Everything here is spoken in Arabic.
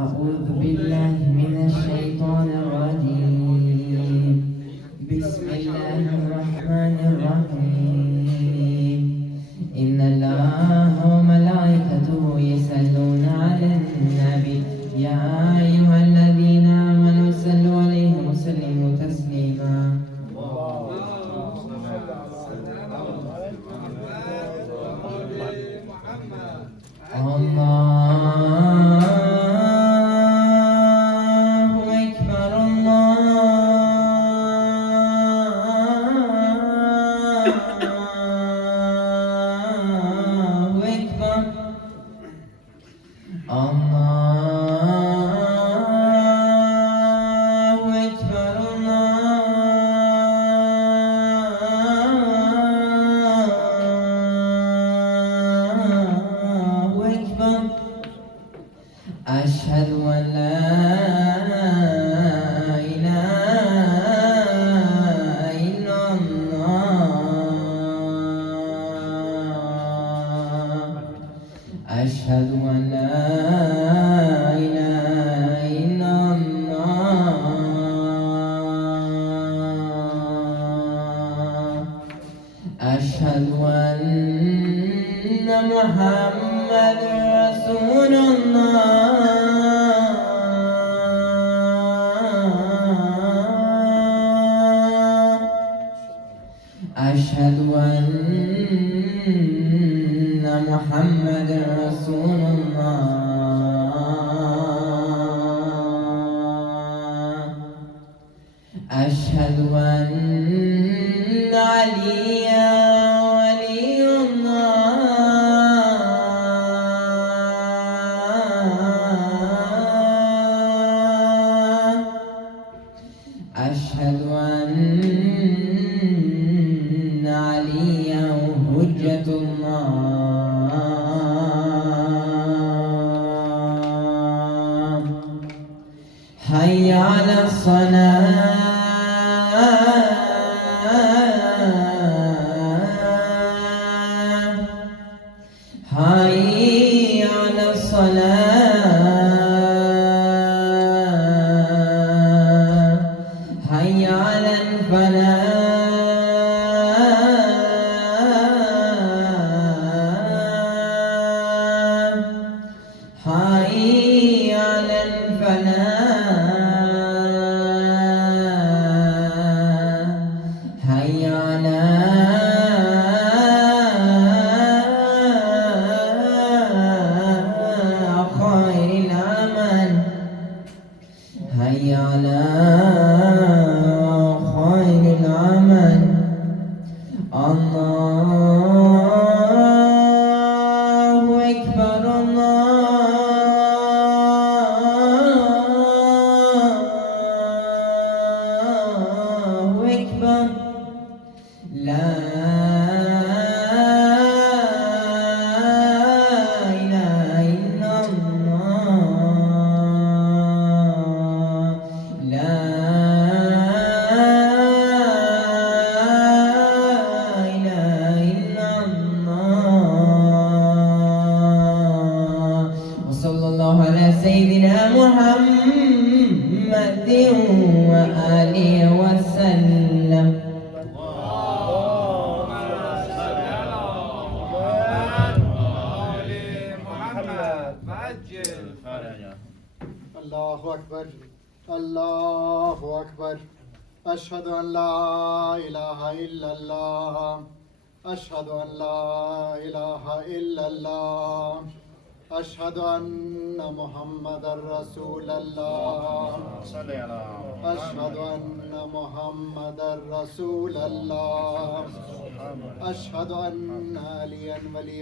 أعوذ بالله من الشيطان الرجيم. بسم الله الرحمن الرحيم. إن الله وملائكته يصلون على النبي يا أيها الذين آمنوا صلوا عليه وسلموا تسليما. أشهد أن لا إله إلا الله. أشهد أن لا إله إلا الله. أشهد أن محمد رسول الله. أشهد أن محمد رسول الله. أشهد أن عليا ولي الله. أشهد أن عليا حجة الله. حي على الصلاة. حي على الصلاة. حي على الفلاح. حي على الفلاح. حي على خير العمل. حي على خير العمل. الله أكبر. الله أكبر. لا إله إلا الله. لا إله إلا الله. وصلى الله على سيدنا محمد وآله وسلم. الله أكبر. الله أكبر. أشهد أن لا إله إلا الله. أشهد أن لا إله إلا الله. أشهد أن محمدا رسول الله. أشهد أن محمدا رسول الله. أشهد أن عليا ولي